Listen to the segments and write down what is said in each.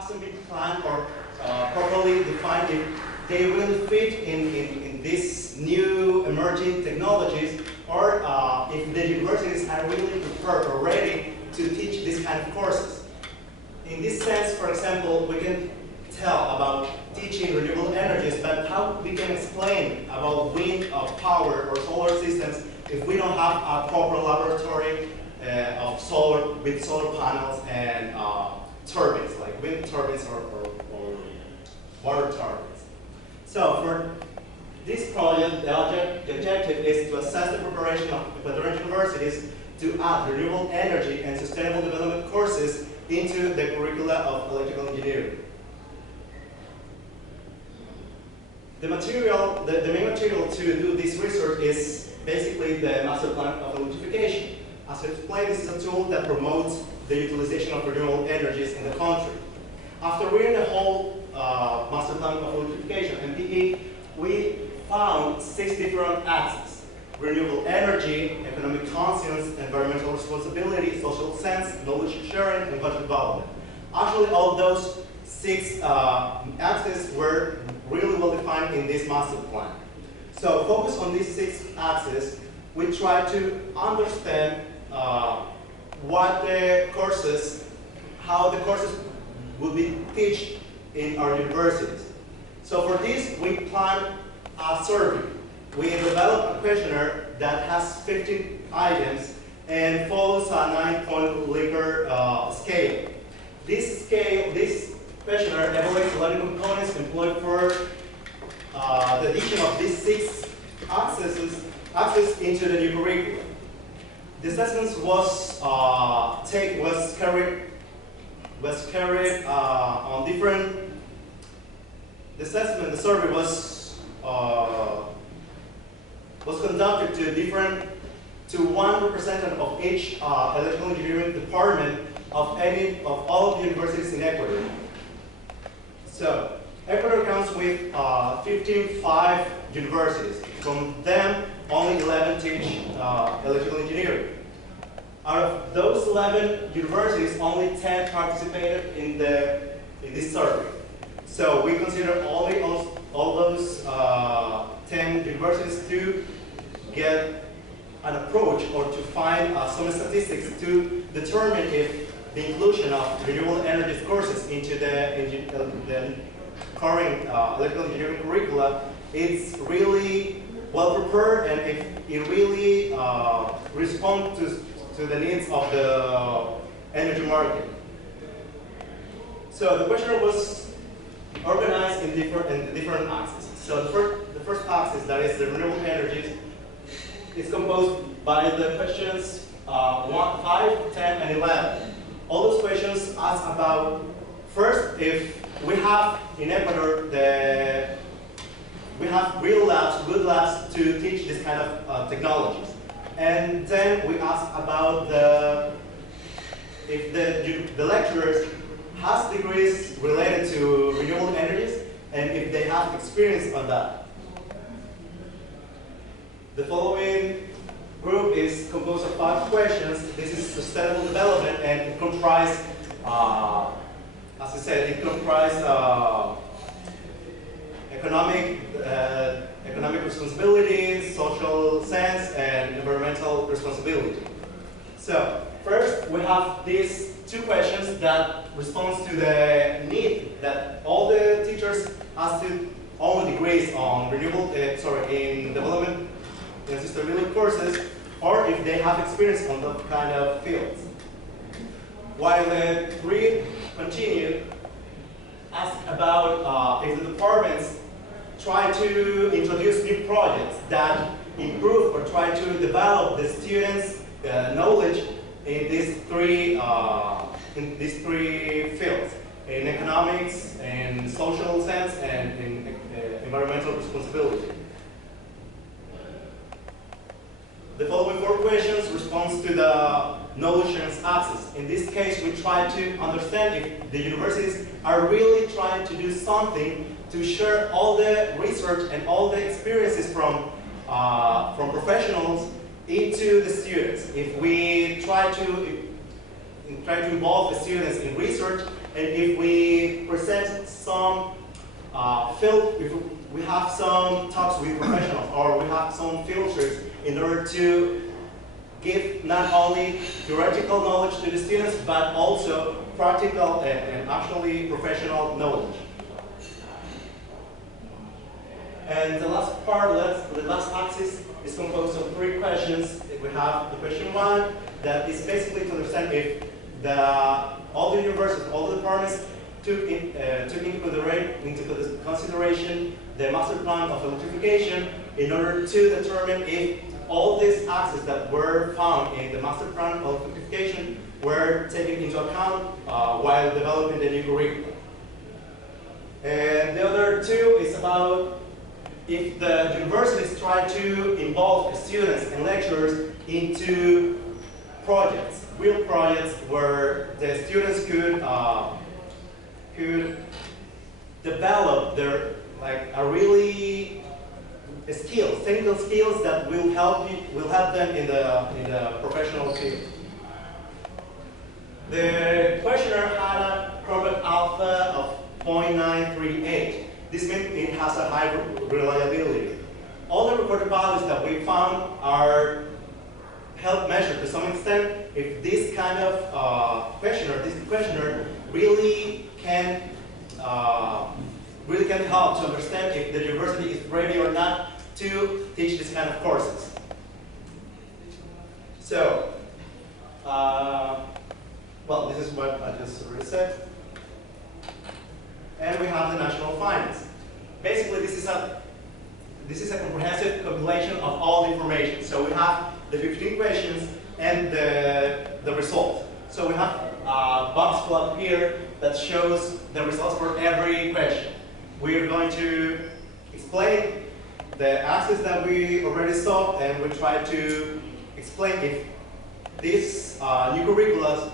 hasn't been planned or properly defined if they really fit in these new emerging technologies, or if the universities are really prepared or ready to teach this kind of courses. In this sense, for example, we can tell about teaching renewable energies, but how we can explain about wind power or solar systems if we don't have a proper laboratory of solar with solar panels and turbines, like wind turbines or water turbines. So for this project, the objective is to assess the preparation of Ecuadorian universities to add renewable energy and sustainable development courses into the curricula of electrical engineering. The main material to do this research is basically the master plan of electrification. As I explained, this is a tool that promotes the utilization of renewable energies in the country. After reading the whole master plan of electrification, MPE, we found 6 different axes: renewable energy, economic conscience, environmental responsibility, social sense, knowledge sharing, and budget development. Actually, all those 6 axes were really well defined in this master plan. So focus on these 6 axes, we try to understand what the courses, how the courses will be taught in our universities. So for this, we plan a survey. We developed a questionnaire that has 15 items and follows a 9-point Likert scale. This questionnaire evaluates the learning components employed for the addition of these 6 axes into the new curriculum. The assessment was carried on different. The survey was conducted to one representative of each electrical engineering department of all of the universities in Ecuador. So Ecuador counts with 15 universities. From them, only 11 teach electrical engineering. Out of those 11 universities, only 10 participated in this survey. So we consider all those 10 universities to get an approach or to find some statistics to determine if the inclusion of renewable energy courses into the current electrical engineering curricula is really well prepared and if it really responds to the needs of the energy market. So the questionnaire was organized in different axes. So the first axis, that is the renewable energies, is composed by the questions 1, 5, 10, and 11. All those questions ask about, first, if we have in Ecuador, we have real labs, good labs to teach this kind of technologies. And then we ask about if the lecturers has degrees related to renewable energies and if they have experience on that. The following group is composed of 5 questions. This is sustainable development and it comprises, as I said, it comprises economic responsibility, social sense, and environmental responsibility. So first, we have these 2 questions that respond to the need that all the teachers have to own degrees on in development and sustainability courses, or if they have experience on that kind of fields. While the 3 continue, ask about if the departments try to introduce new projects that improve or try to develop the students' knowledge in these 3 fields: in economics, in social sense, and in environmental responsibility. The following 4 questions respond to the knowledge sharing axis. In this case, we try to understand if the universities are really trying to do something to share all the research and all the experiences from professionals into the students. If we try to involve the students in research, And if we present some if we have some talks with professionals, or we have some field trips in order to give not only theoretical knowledge to the students, but also practical and actually professional knowledge. And the last part, the last axis, is composed of 3 questions. We have the question 1, that is basically to understand if all the universities, all the departments took into consideration the master plan of electrification in order to determine if all these axes that were found in the master plan of electrification were taken into account while developing the new curriculum. And the other 2 is about if the universities try to involve students and lecturers into projects, real projects where the students could develop their technical skills that will help them in the professional field. The questionnaire had a correct alpha of 0.938. This means it has a high reliability. All the recorded values that we found are help measure to some extent if this kind of questionnaire really can help to understand if the university is ready or not to teach this kind of courses. So, well, this is what I just already said. And we have the national findings. Basically, this is a comprehensive compilation of all the information. So we have the 15 questions and the result. So we have a box plot here that shows the results for every question. We are going to explain the axes that we already saw, and we try to explain if these new curricula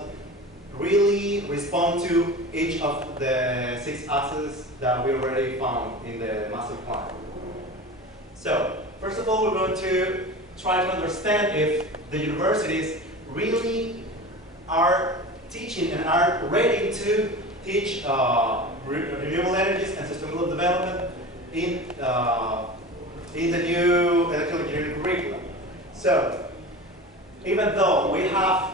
really respond to each of the 6 axes that we already found in the master plan. So, first of all, we're going to try to understand if the universities really are teaching and are ready to teach renewable energies and sustainable development in the new electrical engineering curriculum. So, even though we have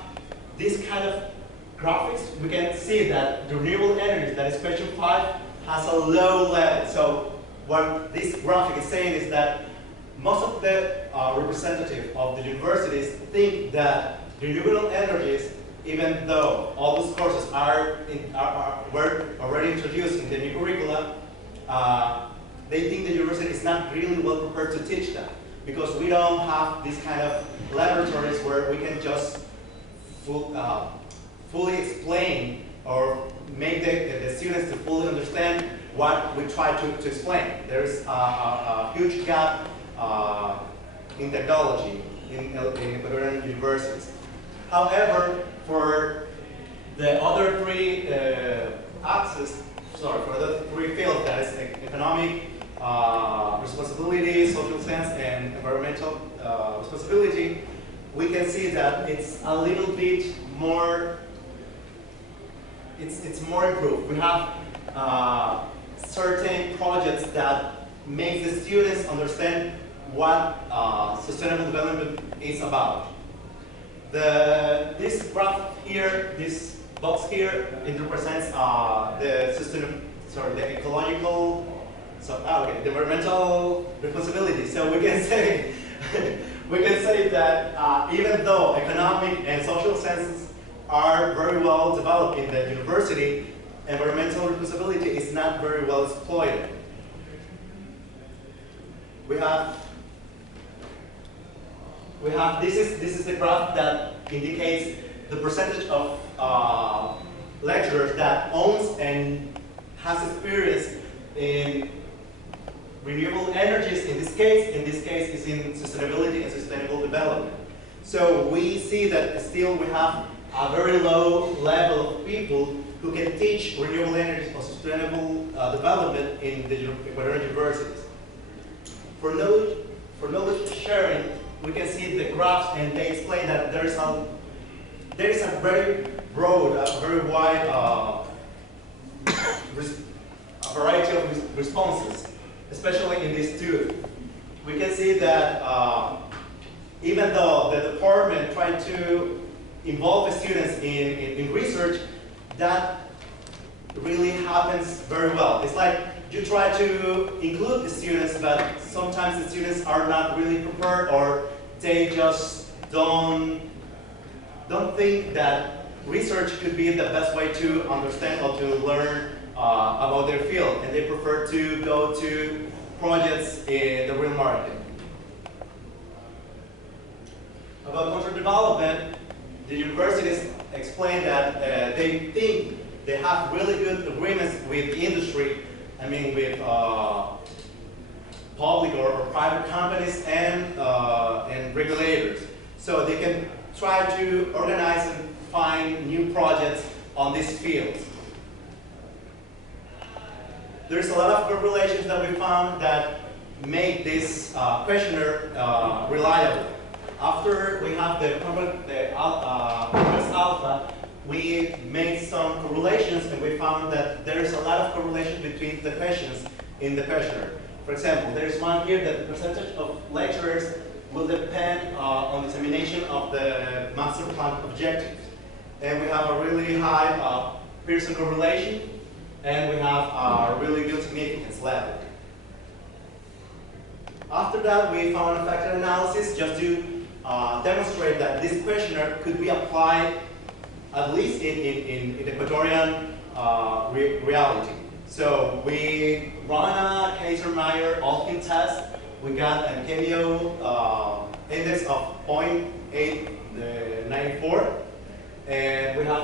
this kind of graphics, we can see that the renewable energies, that is question 5, has a low level. So what this graphic is saying is that most of the representatives of the universities think that renewable energies, even though all those courses were already introduced in the new curricula, they think the university is not really well prepared to teach them, because we don't have these kind of laboratories where we can just fully explain or make the students to fully understand what we try to explain. There's a huge gap in technology in Ecuadorian universities. However, for the other 3 for the 3 fields, that is economic responsibility, social sense, and environmental responsibility, we can see that it's a little bit more, it's more improved. We have certain projects that make the students understand what sustainable development is about. This graph here, this box here, it represents the ecological, the environmental responsibility. So we can say that even though economic and social senses are very well developed in the university, environmental responsibility is not very well exploited. We have this is the graph that indicates the percentage of lecturers that owns and has experience in renewable energies. In this case is in sustainability and sustainable development. So we see that still we have a very low level of people who can teach renewable energies or sustainable development in the Ecuadorian universities. For knowledge sharing, we can see the graphs, and they explain that there is a very broad, very wide a variety of responses, especially in these two. We can see that even though the department tried to involve the students in research, that really happens very well. It's like you try to include the students, but sometimes the students are not really prepared, or they just don't think that research could be the best way to understand or to learn about their field, and they prefer to go to projects in the real market. About contract development, the universities explain that they think they have really good agreements with industry, I mean with public or private companies and regulators. So they can try to organize and find new projects on these fields. There's a lot of correlations that we found that make this questionnaire reliable. After we have the alpha, we made some correlations, and we found that there is a lot of correlation between the questions in the questionnaire. For example, there is one here that the percentage of lecturers will depend on the determination of the master plan objectives. And we have a really high Pearson correlation, and we have a really good significance level. After that, we found a factor analysis just to demonstrate that this questionnaire could be applied at least in Ecuadorian reality. So we run a Kaiser-Meyer-Olkin test. We got a KBO index of 0.894, and we have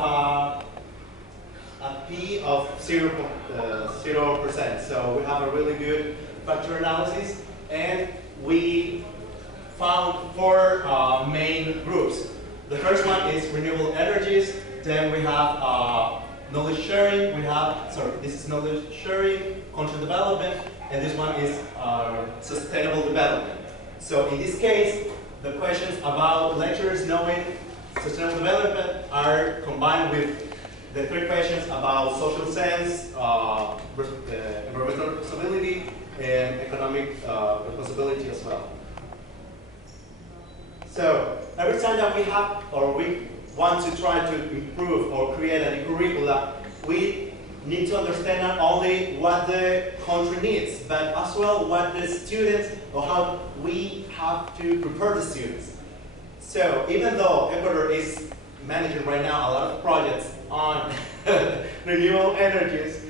a P of 0%. So we have a really good factor analysis, and we found four main groups. The first one is renewable energies. Then we have knowledge sharing. This is knowledge sharing, content development, and this one is sustainable development. So in this case, the questions about lecturers knowing sustainable development are combined with the three questions about social sense, environmental responsibility, and economic responsibility as well. So every time that we have, or we want to try to improve or create a new curricula, we need to understand not only what the country needs, but as well what the students, or how we have to prepare the students. So even though Ecuador is managing right now a lot of projects on renewable energies,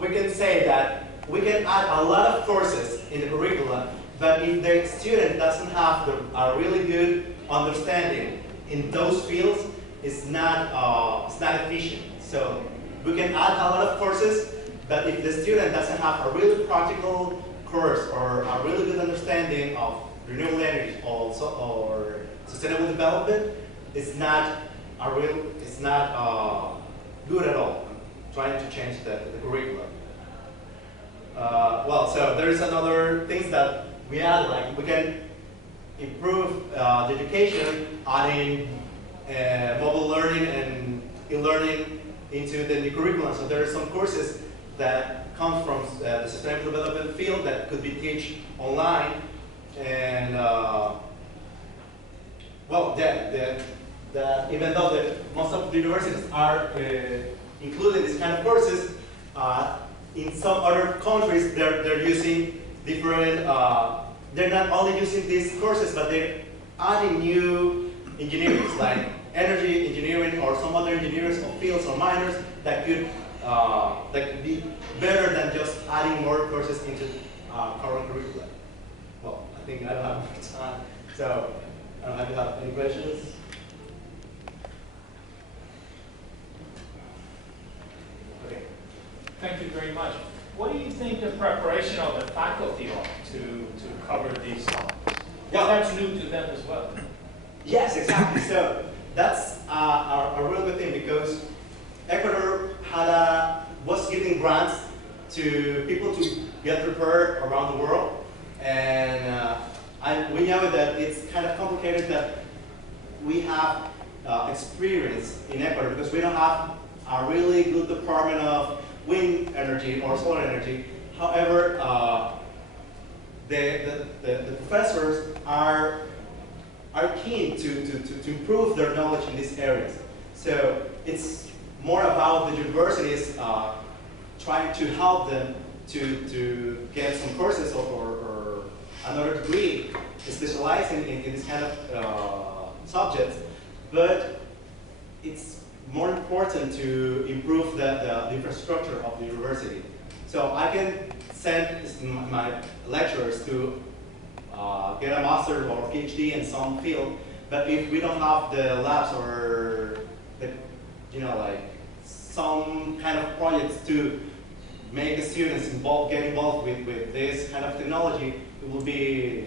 we can say that we can add a lot of courses in the curricula, but if the student doesn't have a really good understanding in those fields, it's not efficient. So we can add a lot of courses, but if the student doesn't have a really practical course or a really good understanding of renewable energy or sustainable development, it's not good at all. I'm trying to change the curriculum. Well, so there is another things that we add, like we can improve the education, adding mobile learning and e-learning into the new curriculum. So there are some courses that come from the sustainable development field that could be taught online, and well, even though most of the universities are including this kind of courses, in some other countries they're using different. They're not only using these courses, but they're adding new engineering, like energy engineering or some other engineers or fields or minors that could be better than just adding more courses into current curricula. Well, I think I don't have more time, so I don't know if you have any questions. Okay. Thank you very much. What do you think the preparation of the faculty are to cover these topics? Well, that's new to them as well. Yes, exactly. So that's a real good thing, because Ecuador was giving grants to people to get prepared around the world, and we know that it's kind of complicated that we have experience in Ecuador, because we don't have a really good department of wind energy or solar energy. However, the professors are keen to improve their knowledge in these areas. So it's more about the universities trying to help them to get some courses or another degree specializing in this kind of subjects. But it's more important to improve the infrastructure of the university. So I can send my lecturers to get a master's or PhD in some field, but if we don't have the labs or the, like some kind of projects to make the students get involved with this kind of technology, it will be